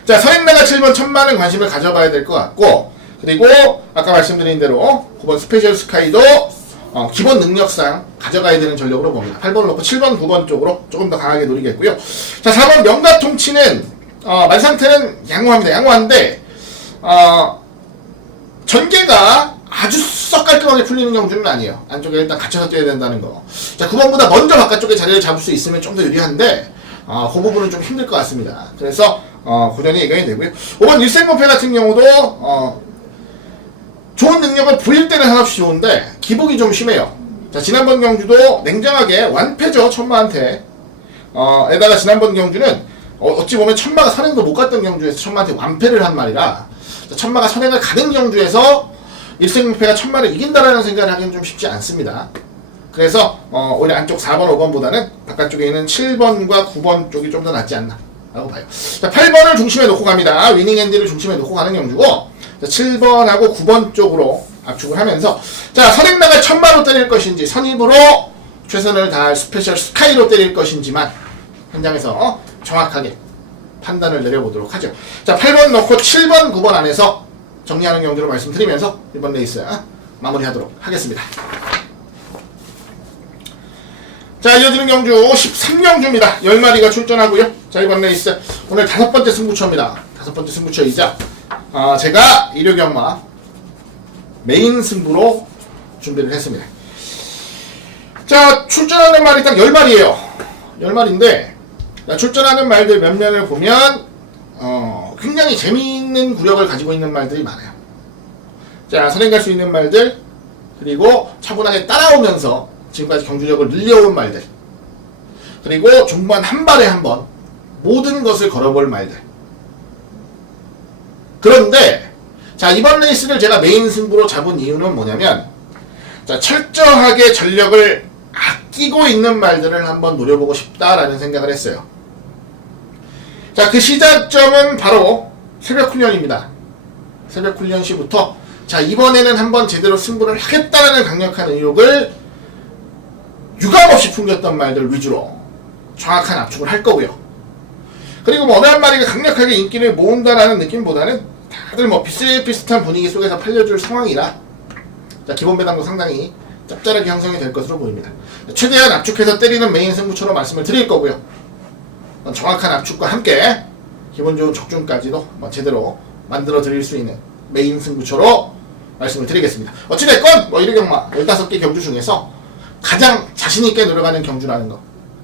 자, 서행나가 7번 천만은 관심을 가져봐야 될 것 같고, 그리고 아까 말씀드린 대로 9번 스페셜 스카이도 기본 능력상 가져가야 되는 전력으로 봅니다. 8번을 놓고 7번, 9번 쪽으로 조금 더 강하게 노리겠고요. 자, 4번 명가통치는 말 상태는 양호합니다. 양호한데 전개가 아주 썩 깔끔하게 풀리는 경주는 아니에요. 안쪽에 일단 갇혀서 뛰어야 된다는 거. 자, 9번보다 먼저 바깥쪽에 자리를 잡을 수 있으면 좀 더 유리한데 그 부분은 좀 힘들 것 같습니다. 그래서 고전이 예견이 되고요. 5번 일생무패 같은 경우도 좋은 능력을 보일 때는 한없이 좋은데 기복이 좀 심해요. 자, 지난번 경주도 냉정하게 완패죠, 천마한테. 에다가 지난번 경주는 어찌 보면 천마가 선행도 못 갔던 경주에서 천마한테 완패를 한 말이라, 자, 천마가 선행을 가는 경주에서 일생무패가 천마를 이긴다라는 생각을 하기는 좀 쉽지 않습니다. 그래서 오히려 안쪽 4번, 5번보다는 바깥쪽에 있는 7번과 9번 쪽이 좀 더 낫지 않나 라고 봐요. 자, 8번을 중심에 놓고 갑니다. 위닝 앤디를 중심에 놓고 가는 경주고, 자, 7번하고 9번 쪽으로 압축을 하면서, 자, 선행 나갈 천마로 때릴 것인지 선입으로 최선을 다할 스페셜 스카이로 때릴 것인지만 현장에서 정확하게 판단을 내려보도록 하죠. 자, 8번 넣고 7번, 9번 안에서 정리하는 경주로 말씀드리면서 이번 레이스 마무리하도록 하겠습니다. 자, 이어지는 경주 13경주입니다. 10마리가 출전하고요. 자, 이번 레이스 오늘 5번째 승부처입니다. 5번째 승부처이자 제가 일요경마 메인 승부로 준비를 했습니다. 자, 출전하는 말이 딱 10마리예요 10마리인데 출전하는 말들 몇 면을 보면 굉장히 재미있는 구력을 가지고 있는 말들이 많아요. 자, 선행 갈 수 있는 말들, 그리고 차분하게 따라오면서 지금까지 경주력을 늘려온 말들, 그리고 종반 한 발에 한 번 모든 것을 걸어볼 말들. 그런데 자, 이번 레이스를 제가 메인 승부로 잡은 이유는 뭐냐면, 자, 철저하게 전력을 아끼고 있는 말들을 한번 노려보고 싶다라는 생각을 했어요. 자, 그 시작점은 바로 새벽 훈련입니다. 새벽 훈련 시부터 자, 이번에는 한번 제대로 승부를 하겠다라는 강력한 의욕을 유감없이 풍겼던 말들 위주로 정확한 압축을 할 거고요. 그리고 뭐 어느 한 마리가 강력하게 인기를 모은다라는 느낌보다는 다들 뭐 비슷비슷한 분위기 속에서 팔려줄 상황이라 자, 기본 배당도 상당히 짭짤하게 형성이 될 것으로 보입니다. 최대한 압축해서 때리는 메인 승부처럼 말씀을 드릴 거고요. 정확한 압축과 함께 기본 좋은 적중까지도 제대로 만들어 드릴 수 있는 메인 승부처로 말씀을 드리겠습니다. 어찌됐건 1회 경마 15개 경주 중에서 가장 자신있게 노려가는 경주라는 거,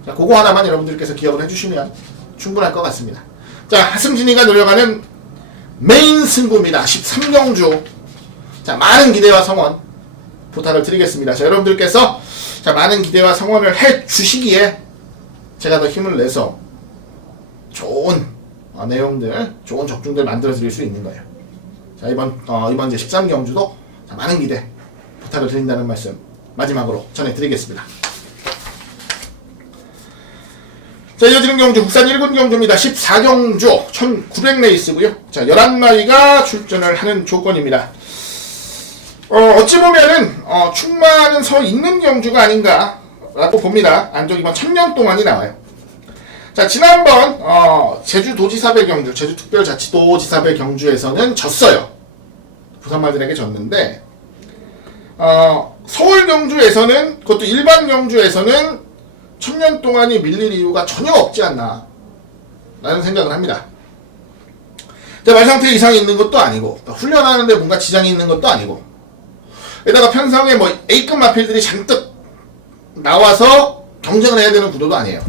자, 그거 하나만 여러분들께서 기억을 해주시면 충분할 것 같습니다. 자, 하승진이가 노려가는 메인 승부입니다. 13경주. 자, 많은 기대와 성원 부탁을 드리겠습니다. 자, 여러분들께서 자, 많은 기대와 성원을 해 주시기에 제가 더 힘을 내서 좋은 내용들, 좋은 적중들 만들어 드릴 수 있는 거예요. 자, 이번 이제 13경주도 자, 많은 기대 부탁을 드린다는 말씀 마지막으로 전해드리겠습니다. 자, 이어지는 경주 국산 1군 경주입니다. 14경주 1900레이스고요. 자, 11마리가 출전을 하는 조건입니다. 어찌 보면은 충만은 서 있는 경주가 아닌가 라고 봅니다. 안쪽 이번 1000년 동안이 나와요. 자, 지난번 제주도지사배 경주, 제주특별자치도지사배 경주에서는 졌어요. 부산말들에게 졌는데 서울 경주에서는, 그것도 일반 경주에서는 1000년 동안이 밀릴 이유가 전혀 없지 않나 라는 생각을 합니다. 말 상태 이상이 있는 것도 아니고, 훈련하는데 뭔가 지장이 있는 것도 아니고, 게다가 편성에 A급 마필들이 잔뜩 나와서 경쟁을 해야 되는 구도도 아니에요.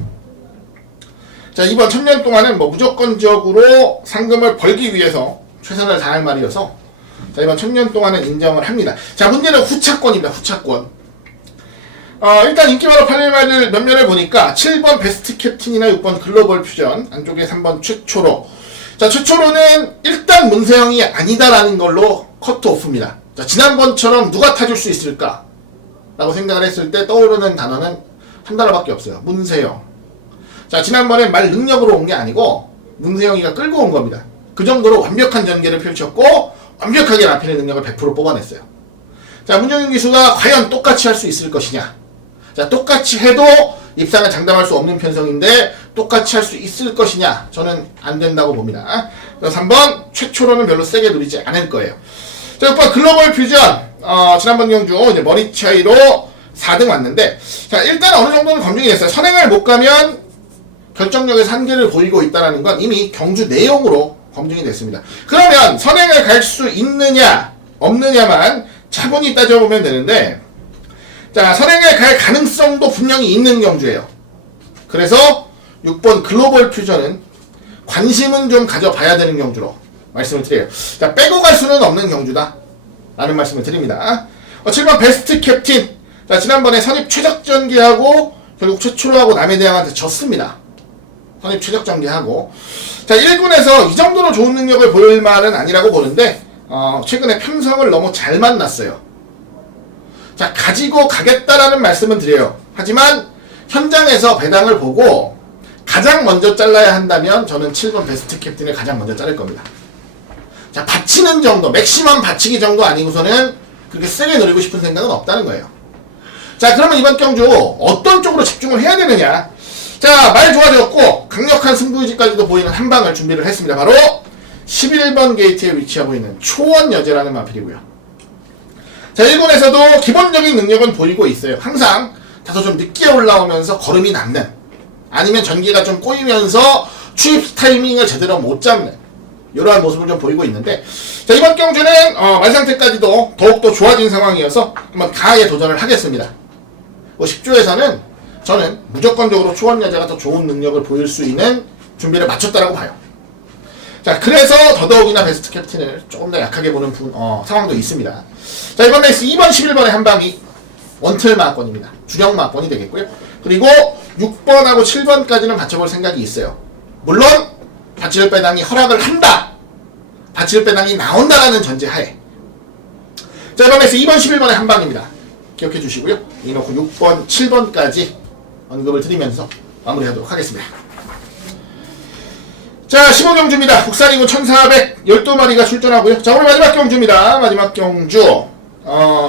자, 이번 1000년 동안은 무조건적으로 상금을 벌기 위해서 최선을 다할 말이어서 자, 이번 1000년 동안은 인정을 합니다. 자, 문제는 후차권입니다. 후차권. 일단 인기 많은 8일말을 몇 면을 보니까 7번 베스트 캡틴이나 6번 글로벌 퓨전, 안쪽에 3번 최초로. 자, 최초로는 일단 문세영이 아니다라는 걸로 커트오프입니다. 자, 지난번처럼 누가 타줄 수 있을까? 라고 생각을 했을 때 떠오르는 단어는 한 단어밖에 없어요. 문세영. 자, 지난번엔 말 능력으로 온 게 아니고 문세영이가 끌고 온 겁니다. 그 정도로 완벽한 전개를 펼쳤고 완벽하게 라핀의 능력을 100% 뽑아냈어요. 자, 문영인 기수가 과연 똑같이 할 수 있을 것이냐? 자, 똑같이 해도 입상을 장담할 수 없는 편성인데 똑같이 할 수 있을 것이냐? 저는 안 된다고 봅니다. 그래서 3번 최초로는 별로 세게 누리지 않을 거예요. 자, 6번 글로벌 퓨전. 지난번 경주 이제 머리 차이로 4등 왔는데, 자, 일단 어느 정도는 검증이 됐어요. 선행을 못 가면 결정력의 한계를 보이고 있다는 건 이미 경주 내용으로 검증이 됐습니다. 그러면 선행을 갈 수 있느냐 없느냐만 차분히 따져보면 되는데, 자, 선행을 갈 가능성도 분명히 있는 경주예요. 그래서 6번 글로벌 퓨전은 관심은 좀 가져봐야 되는 경주로 말씀을 드려요. 자, 빼고 갈 수는 없는 경주다 라는 말씀을 드립니다. 7번 베스트 캡틴. 자, 지난번에 선입 최적전개하고 결국 최초로 하고 남해대항한테 졌습니다. 선입 최적전개하고. 자, 1군에서 이 정도로 좋은 능력을 보일 만은 아니라고 보는데 최근에 편성을 너무 잘 만났어요. 자, 가지고 가겠다라는 말씀은 드려요. 하지만 현장에서 배당을 보고 가장 먼저 잘라야 한다면 저는 7번 베스트 캡틴을 가장 먼저 자를 겁니다. 자, 받치는 정도, 맥시멈 받치기 정도 아니고서는 그렇게 세게 노리고 싶은 생각은 없다는 거예요. 자, 그러면 이번 경주 어떤 쪽으로 집중을 해야 되느냐? 자, 말 좋아졌고 강력한 승부의지까지도 보이는 한 방을 준비를 했습니다. 바로 11번 게이트에 위치하고 있는 초원여제라는 마필이고요. 자, 1군에서도 기본적인 능력은 보이고 있어요. 항상 다소 좀 늦게 올라오면서 걸음이 남는, 아니면 전기가 좀 꼬이면서 추입 타이밍을 제대로 못 잡는 이러한 모습을 좀 보이고 있는데, 자, 이번 경주는 말상태까지도 더욱더 좋아진 상황이어서 한번 강하게 도전을 하겠습니다. 10조에서는 저는 무조건적으로 초원여자가 더 좋은 능력을 보일 수 있는 준비를 마쳤다라고 봐요. 자, 그래서 더더욱이나 베스트 캡틴을 조금 더 약하게 보는 상황도 있습니다. 자, 이번 레이스 2번 11번의 한방이 원틀 마건입니다. 주력 마건이 되겠고요. 그리고 6번하고 7번까지는 받쳐볼 생각이 있어요. 물론 받칠 배당이 허락을 한다, 받칠 배당이 나온다라는 전제하에. 자, 이번 레이스 2번 11번의 한방입니다. 기억해 주시고요. 이놓고 6번 7번까지 언급을 드리면서 마무리하도록 하겠습니다. 자, 15경주입니다. 국산이군 1412마리가 출전하고요. 자, 오늘 마지막 경주입니다. 마지막 경주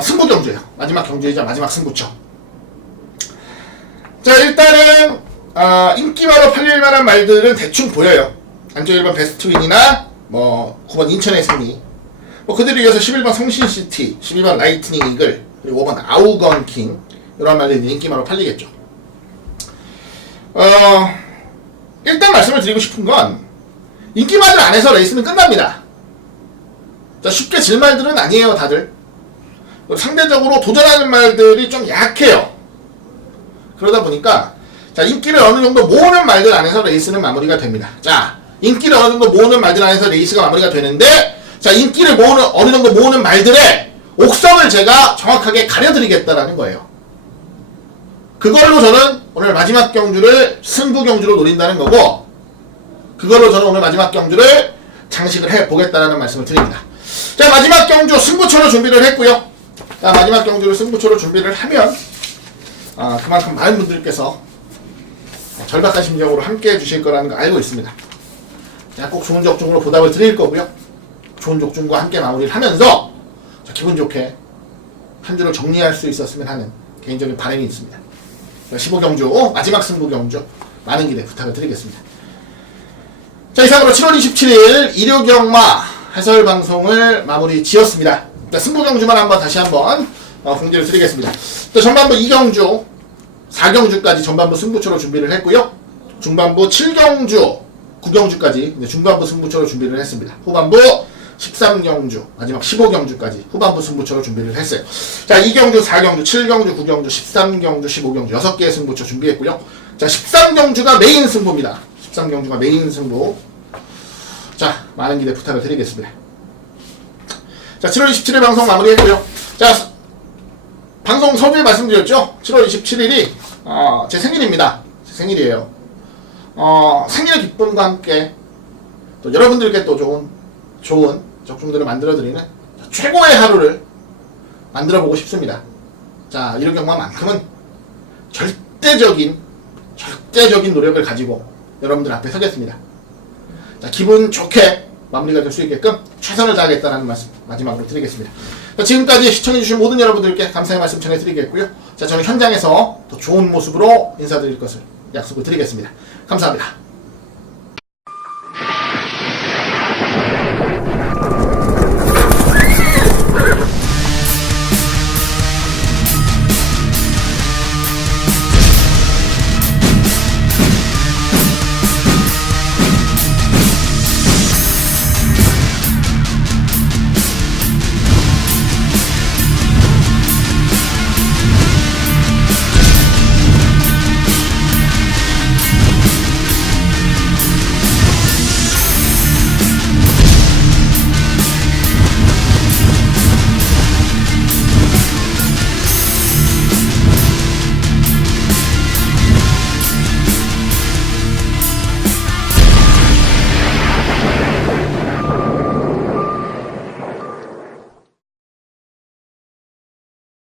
승부 경주예요. 마지막 경주이자 마지막 승부처. 자, 일단은 인기마로 팔릴만한 말들은 대충 보여요. 안쪽 1번 베스트윈이나 뭐 9번 인천의 승리, 뭐 그대로 이어서 11번 성신시티, 12번 라이트닝 이글, 그리고 5번 아우건킹, 이런 말들이 인기마로 팔리겠죠. 일단 말씀을 드리고 싶은 건 인기마들 안에서 레이스는 끝납니다. 자, 쉽게 질 말들은 아니에요, 다들. 상대적으로 도전하는 말들이 좀 약해요. 그러다 보니까 자, 인기를 어느 정도 모으는 말들 안에서 레이스는 마무리가 됩니다. 자, 인기를 어느 정도 모으는 말들 안에서 레이스가 마무리가 되는데, 자, 인기를 모으는 어느 정도 모으는 말들의 옥성을 제가 정확하게 가려드리겠다라는 거예요. 그걸로 저는 오늘 마지막 경주를 승부 경주로 노린다는 거고, 그걸로 저는 오늘 마지막 경주를 장식을 해보겠다라는 말씀을 드립니다. 자, 마지막 경주 승부처로 준비를 했고요. 자, 마지막 경주를 승부처로 준비를 하면 그만큼 많은 분들께서 절박한 심정으로 함께 해주실 거라는 거 알고 있습니다. 자, 꼭 좋은 적중으로 보답을 드릴 거고요. 좋은 적중과 함께 마무리를 하면서 기분 좋게 한 주를 정리할 수 있었으면 하는 개인적인 바람이 있습니다. 15경주 마지막 승부 경주 많은 기대 부탁을 드리겠습니다. 자, 이상으로 7월 27일 일요경마 해설 방송을 마무리 지었습니다. 자, 승부 경주만 다시 한번 공지를 드리겠습니다. 자, 전반부 2경주 4경주까지 전반부 승부처로 준비를 했고요. 중반부 7경주 9경주까지 중반부 승부처로 준비를 했습니다. 후반부 13경주 마지막 15경주까지 후반부 승부처로 준비를 했어요. 자, 2경주 4경주 7경주 9경주 13경주 15경주 6개의 승부처 준비했고요. 자, 13경주가 메인 승부입니다. 13경주가 메인 승부. 자, 많은 기대 부탁을 드리겠습니다. 자, 7월 27일 방송 마무리했고요. 자, 방송 서두에 말씀드렸죠. 7월 27일이 제 생일입니다. 제 생일이에요. 생일의 기쁨과 함께 또 여러분들께 또 좋은 적중들을 만들어드리는 최고의 하루를 만들어보고 싶습니다. 자, 이런 경우만큼은 절대적인 노력을 가지고 여러분들 앞에 서겠습니다. 자, 기분 좋게 마무리가 될 수 있게끔 최선을 다하겠다는 말씀 마지막으로 드리겠습니다. 자, 지금까지 시청해주신 모든 여러분들께 감사의 말씀 전해드리겠고요. 자, 저는 현장에서 더 좋은 모습으로 인사드릴 것을 약속을 드리겠습니다. 감사합니다.